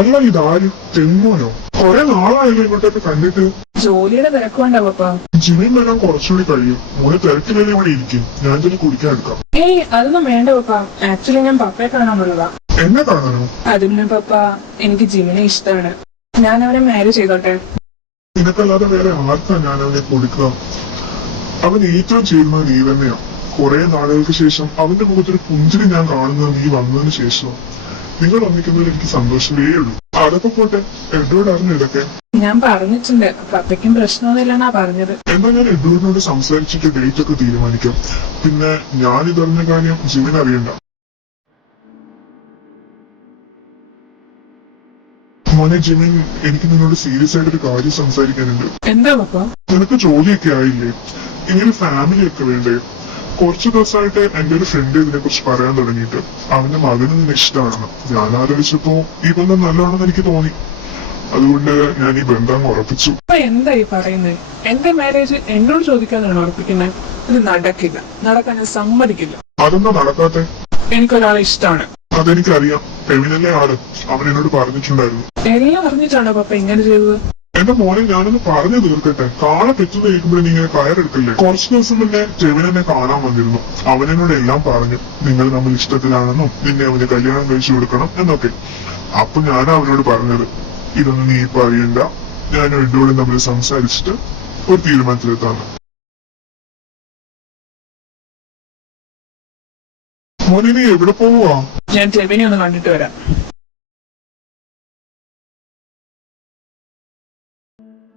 അല്ല ഇതാര് തെങ്ങോനോ? കൊറേ നാളായല്ലോ ഇങ്ങോട്ടൊക്കെ കണ്ടിട്ട്. ജോലിയുടെ തിരക്കുണ്ടോ പപ്പ? ജിമ്മിൽ വരാൻ കുറച്ചുകൂടി കഴിയും. മോനെ തിരക്കിലല്ലേ ഇവിടെ ഇരിക്കും. ഞാൻ തന്നെ കുടിക്കാൻ എടുക്കാം. ഏയ് അതൊന്നും വേണ്ട പപ്പ. ആക്ച്വലി ഞാൻ പപ്പയെ കാണാനുള്ളതാ. എന്നെ കാണാനോ? അതിന് പപ്പ, എനിക്ക് ജിമ്മിനെ ഇഷ്ടമാണ്. ഞാൻ അവരെ മാരേജ് ചെയ്തോട്ടെ? നിനക്കല്ലാതെ വേറെ ആർക്കാ ഞാൻ അവനെ കൊടുക്കുക? അവൻ ഏറ്റവും ചേരുന്നത് നീ തന്നെയാ. കുറെ നാളുകൾക്ക് ശേഷം അവന്റെ മുഖത്തൊരു പുഞ്ചിരി ഞാൻ കാണുന്നത് നീ വന്നതിന് ശേഷം. നിങ്ങൾ ഒന്നിക്കുന്നതിൽ എനിക്ക് സന്തോഷമേ ഉള്ളൂ. അതൊക്കെ പോട്ടെ, എഡ്വേർഡ് അറിഞ്ഞു ഇതൊക്കെ? ഞാൻ പറഞ്ഞിട്ടുണ്ട്, പപ്പയ്ക്കും പ്രശ്നമൊന്നുമില്ലെന്നാ പറഞ്ഞത്. എന്നാ ഞാൻ എഡ്വേർഡിനോട് സംസാരിച്ചിട്ട് ഡേറ്റ് ഒക്കെ തീരുമാനിക്കാം. പിന്നെ ഞാൻ ഇതറിഞ്ഞ കാര്യം ജിമിന് അറിയണ്ട. മോനെ ജിമിൻ, എനിക്ക് നിന്നോട് സീരിയസ് ആയിട്ടൊരു കാര്യം സംസാരിക്കാനുണ്ട്. എന്താ പപ്പ? നിനക്ക് ജോലിയൊക്കെ ആയില്ലേ? ഇങ്ങനെ ഫാമിലി ഒക്കെ വേണ്ടേ? കുറച്ചു ദിവസമായിട്ട് എന്റെ ഒരു ഫ്രണ്ട് ഇതിനെ കുറിച്ച് പറയാൻ തുടങ്ങിയിട്ട് അവന്റെ മകന് നിന്നെ ഇഷ്ടമാണെന്ന്. ഞാൻ ആലോചിച്ചപ്പോ ഈ ബന്ധം നല്ലതാണെന്ന് എനിക്ക് തോന്നി. അതുകൊണ്ട് ഞാൻ ഈ ബന്ധം ഉറപ്പിച്ചു. എന്താ ഈ പറയുന്നത്? എന്റെ മാരേജ് എന്നോട് ചോദിക്കാനാണ് ഉറപ്പിക്കുന്നത്? ഇത് നടക്കില്ല, നടക്കാൻ ഞാൻ സമ്മതിക്കില്ല. അതെന്താ നടക്കാത്തെ? എനിക്കൊരാളെ ഇഷ്ടമാണ്. അതെനിക്കറിയാം. പെവിനല്ലേ ആള്, അവൻ എന്നോട് പറഞ്ഞിട്ടുണ്ടായിരുന്നു. എല്ലാം അറിഞ്ഞിട്ടാണോ പപ്പ ഇങ്ങനെ ചെയ്തത്? എന്റെ മോനെ ഞാനൊന്ന് പറഞ്ഞു തീർക്കട്ടെ. കാളെ പെറ്റുന്ന കേൾക്കുമ്പോഴേ നീ ഇങ്ങനെ കയറെടുക്കില്ലേ? കുറച്ചു ദിവസം മുന്നേ ജെവിൻ എന്നെ കാണാൻ വന്നിരുന്നു. അവനെന്നോട് എല്ലാം പറഞ്ഞു. നിങ്ങൾ നമ്മൾ ഇഷ്ടത്തിലാണെന്നും നിന്നെ അവന് കല്യാണം കഴിച്ചു കൊടുക്കണം എന്നൊക്കെ. അപ്പൊ ഞാൻ അവനോട് പറഞ്ഞത്, ഇതൊന്നും നീ ഇപ്പൊ അറിയണ്ട, ഞാനും എഡ്വേർഡും തമ്മിൽ സംസാരിച്ചിട്ട് ഒരു തീരുമാനത്തിലെത്താന്ന്. മോനെ നീ എവിടെ പോവാ? ഞാൻ ജെവിനെ ഒന്ന് കണ്ടിട്ട് വരാം.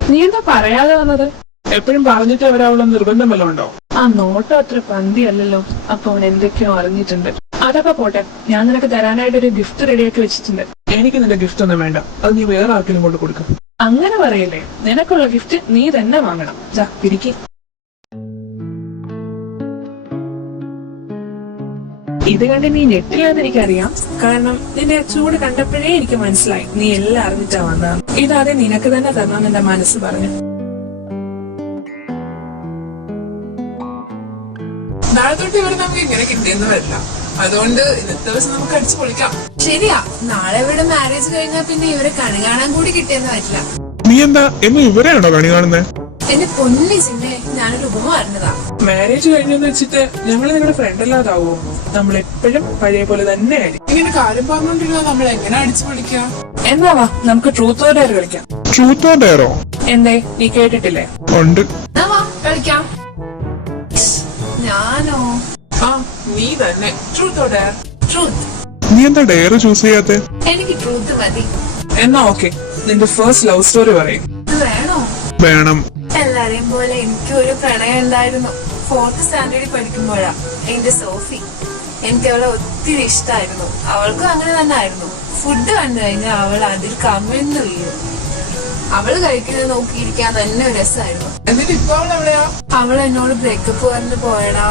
നീ എന്താ പറയാതെ വന്നത്? എപ്പോഴും പറഞ്ഞിട്ട് വരാനുള്ള നിർബന്ധം വല്ലതും ഉണ്ടോ? ആ നോട്ടം അത്ര പന്തിയല്ലല്ലോ. അപ്പൊ അവൻ എന്തൊക്കെയോ അറിഞ്ഞിട്ടുണ്ട്. അതൊക്കെ പോട്ടെ, ഞാൻ നിനക്ക് തരാനായിട്ട് ഒരു ഗിഫ്റ്റ് റെഡിയാക്കി വെച്ചിട്ടുണ്ട്. എനിക്ക് നിന്റെ ഗിഫ്റ്റ് ഒന്നും വേണ്ട, അത് നീ വേറെ ആർക്കെങ്കിലും കൊണ്ട് കൊടുക്കും. അങ്ങനെ പറയില്ലേ, നിനക്കുള്ള ഗിഫ്റ്റ് നീ തന്നെ വാങ്ങണം. പിരിക്ക്. ഇത് കണ്ട് നീ ഞെട്ടില്ലെന്ന് എനിക്കറിയാം. കാരണം നിന്റെ ചൂട് കണ്ടപ്പോഴേ എനിക്ക് മനസ്സിലായി നീ എല്ലാം അറിഞ്ഞിട്ടാ വന്നതാണ്. ഇതാദ്യം നിനക്ക് തന്നെ തരണം എന്റെ മനസ്സ് പറഞ്ഞു. നാളെ തൊട്ട് ഇവിടെ നമുക്ക് ഇങ്ങനെ കിട്ടിയെന്ന് വരില്ല. അതുകൊണ്ട് ഇന്നത്തെ ദിവസം നമുക്ക് അടിച്ചു പൊളിക്കാം. ശരിയാ, നാളെ ഇവിടെ മാരേജ് കഴിഞ്ഞാൽ പിന്നെ ഇവരെ കണി കാണാൻ കൂടി കിട്ടിയെന്ന് വരില്ല. നീ എന്താ എന്നും ഇവരെയാണോ കണി കാണുന്നത്? എന്റെ പൊന്നി സിന്നെ, ഞാനൊരു ഉപമ അറിഞ്ഞതാ. മാരേജ് കഴിഞ്ഞെന്ന് വെച്ചിട്ട് ഞങ്ങൾ നിങ്ങളുടെ ഫ്രണ്ട് അല്ലാതാവോ? നമ്മൾ എപ്പോഴും പഴയ പോലെ തന്നെ ആയിരിക്കും. ഇങ്ങനെ കാര്യം പറഞ്ഞോണ്ടിരുന്ന നമ്മൾ എങ്ങനെ അടിച്ചു പൊളിക്കാം? എന്നാ വാ, നമുക്ക് ട്രൂത്ത് ഓർ ഡെയർ കളിക്കാം. ട്രൂത്ത് ഓർ ഡെയറോ? എന്തേ, നീ കേട്ടിട്ടില്ലേ? ഉണ്ട്. എന്നാ വാ കളിക്കാം. ഞാനോ? ആ, നീ തന്നെ. Truth or dare? ട്രൂത്ത്. നീ എന്താ ഡെയർ ചൂസ് ചെയ്യാത്തെ? എനിക്ക് ട്രൂത്ത് മതി. എന്നാ ഓക്കെ, നിന്റെ ഫസ്റ്റ് ലവ് സ്റ്റോറി പറയും. ഇത് വേണോ? വേണം. എല്ലാരെയും പോലെ എനിക്ക് ഒരു പ്രണയം ഉണ്ടായിരുന്നു. 4th സ്റ്റാൻഡേർഡിൽ പഠിക്കുമ്പോഴാ. എന്റെ സോഫി. എനിക്ക് അവളെ ഒത്തിരി ഇഷ്ടമായിരുന്നു. അവൾക്കും അങ്ങനെ തന്നെ ആയിരുന്നു. ഫുഡ് കണ്ടു കഴിഞ്ഞാൽ അവൾ അതിൽ കമിഴ്ന്നു വീഴും. അവള് കഴിക്കുന്നത് നോക്കിയിരിക്കാൻ തന്നെ ഒരു രസമായിരുന്നു. എന്നിട്ട് ഇപ്പൊ അവൾ എവിടെയാ? അവൾ എന്നോട് ബ്രേക്കപ്പ് പറഞ്ഞു പോയടാ.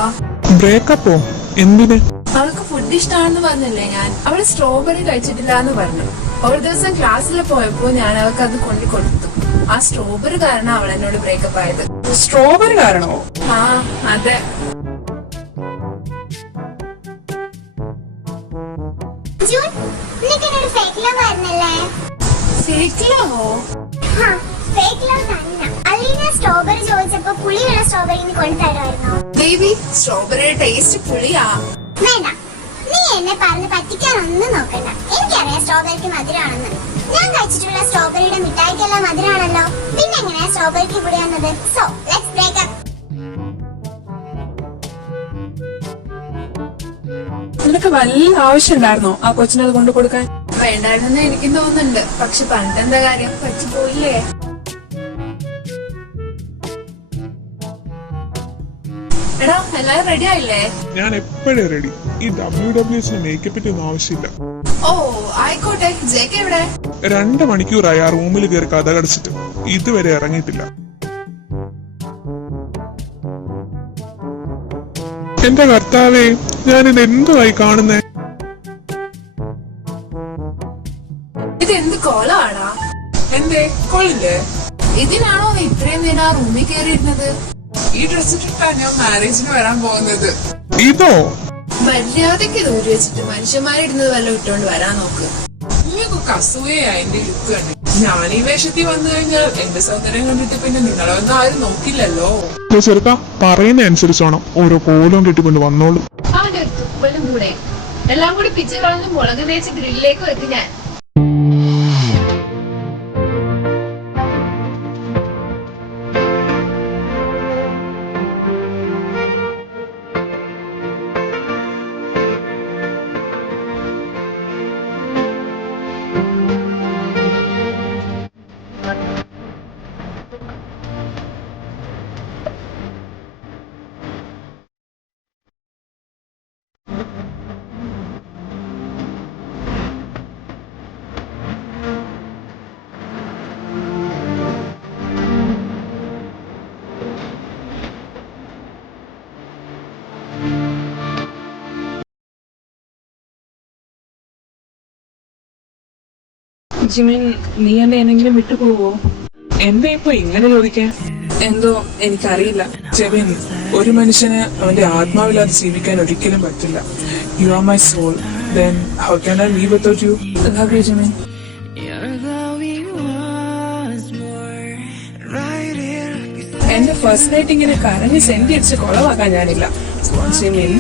ബ്രേക്കപ്പോ? എന്തിന്? അവൾക്ക് ഫുഡ് ഇഷ്ടമാണെന്ന് പറഞ്ഞല്ലേ ഞാൻ. അവള് സ്ട്രോബെറി കഴിച്ചിട്ടില്ല എന്ന് പറഞ്ഞു. ഒരു ദിവസം ക്ലാസ്സിൽ പോയപ്പോ ഞാൻ അവൾക്ക് അത് കൊണ്ടു കൊടുത്തു. ആ സ്ട്രോബെറി കാരണം അവൾ എന്നോട് ബ്രേക്കപ്പ് ആയത്. സ്ട്രോബെറി കാരണമോ? ആ അതെ. സ്ട്രോബെറി ചോദിച്ചപ്പോ പുളിയുള്ള സ്ട്രോബെറി കൊണ്ടുതരുമായിരുന്നോ? ബേബി, സ്ട്രോബെറിയുടെ ടേസ്റ്റ് പുളിയാ. വേണ്ട, നീ എന്നെ പറഞ്ഞ് പറ്റിക്കാനൊന്നും നോക്കണ്ട. എനിക്കറിയാം സ്ട്രോബെറിക്ക് മധുരമാണെന്ന്. ഞാൻ കഴിച്ചിട്ടുള്ള സ്ട്രോബെറിയുടെ മിഠായിക്കെല്ലാം മധുരമാണല്ലോ. പിന്നെ എങ്ങനെയാ സ്ട്രോബെറിക്ക് പുളിയാന്നത്? So let's break up. നിനക്ക് വല്ല ആവശ്യം ഉണ്ടായിരുന്നോ ആ കൊച്ചിനത് കൊണ്ടു കൊടുക്കാൻ? വേണ്ടായിരുന്നെന്ന് എനിക്കും തോന്നുന്നുണ്ട്. പക്ഷെ പണ്ടെന്താ കാര്യം, പറ്റിപ്പോയില്ലേ? എടാ, എല്ലാരും റെഡി ആയില്ലേ? ഞാൻ എപ്പോഴും റെഡി. ഈ WWSന് മേക്കപ്പ് ഒന്നും ആവശ്യമില്ല. ഓ ആയിക്കോട്ടെ. ജേക്ക് എവിടെ? 2 മണിക്കൂറായി ആ റൂമിൽ കയറി കഥ കടിച്ചിട്ട് ഇതുവരെ ഇറങ്ങിയിട്ടില്ല. എന്റെ കർത്താവേ, ഞാനിത് എന്തുവായി കാണുന്നേ? ഇത് എന്ത് കോളാടാ? എന്തേ, കൊള്ളില്ലേ? ഇതിനാണോ നീ ഇത്രയും നേരം ആ റൂമിൽ കയറിയിരുന്നത്? ഈ ഡ്രസ് ഇട്ടിട്ടാ ഞാൻ മാരേജിന് വരാൻ പോകുന്നത്. ഇതോ? മര്യാദക്ക് ദൂരെ വെച്ചിട്ട് മനുഷ്യന്മാരിടുന്നത് വല്ല ഇട്ടോണ്ട് വരാൻ നോക്ക്. നിങ്ങൾക്കൊക്കെ അസൂയയാ എന്റെ ലുക്ക് കണ്ട്. ഞാൻ ഈ വേഷത്തിൽ വന്നു കഴിഞ്ഞാൽ എന്റെ സൗന്ദര്യം കണ്ടിട്ട് പിന്നെ നിങ്ങളെ ഒന്നും ആരും നോക്കില്ലല്ലോ. ചെറുക്ക പറയുന്ന അനുസരിച്ചോണം ഓരോ കോലം കെട്ടിക്കൊണ്ട് വന്നോളൂ. അവന്റെ ഒരു തുപ്പലും കൂടെ എല്ലാം കൂടി പിച്ച് കളഞ്ഞ് മുളക് തേച്ച് ഗ്രില്ലിലേക്ക് വെത്തി ഞാൻ. ജിമിൻ, നീ എന്നെ എന്നെങ്കിലും വിട്ടുപോവോ? എന്താ ഇപ്പൊ ഇങ്ങനെ ചോദിക്കാൻ? എന്തോ എനിക്കറിയില്ല ജെവിൻ. ഒരു മനുഷ്യന് അവന്റെ ആത്മാവില്ലാതെ ജീവിക്കാൻ ഒരിക്കലും പറ്റില്ല. You are my soul. Then how can I live without you? Love you Jimin. എന്റെ ഫസ്റ്റ് നൈറ്റ് ഇങ്ങനെ കരഞ്ഞ് സെന്റി അടിച്ച് കൊളവാക്കാൻ ഞാനില്ല ജിമിൻ.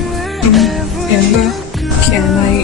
എന്താ? Can I